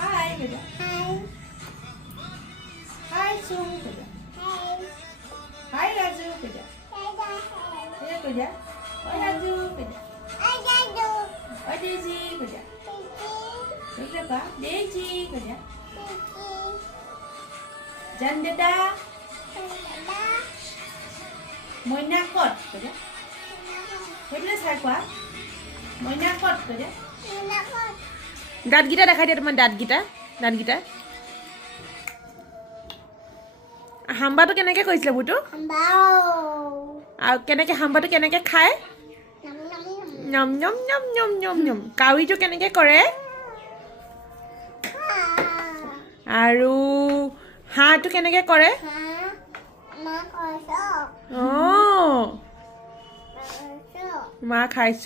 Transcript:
Hi kìa. Hi Su kìa. Hi Raju kìa. Thế kìa. Ôi Raju kìa. Ôi Daisy kìa. Được chưa con? Daisy kìa. Jandada. Moina kot kìa. সেইবিলাক চাই কোৱা মইনা ক'ত কয় দাঁতকেইটা দেখাই দিয়া তোমাৰ দাঁতকেইটা হাম্বাটো কেনেকৈ কৈছিলে বুটু আৰু কেনেকৈ হাম্বাটো কেনেকৈ খায় নম নম নম নম নম নম কাউৰীটো কেনেকৈ কৰে আৰু হাঁহটো কেনেকৈ কৰে অঁ মা খাইছ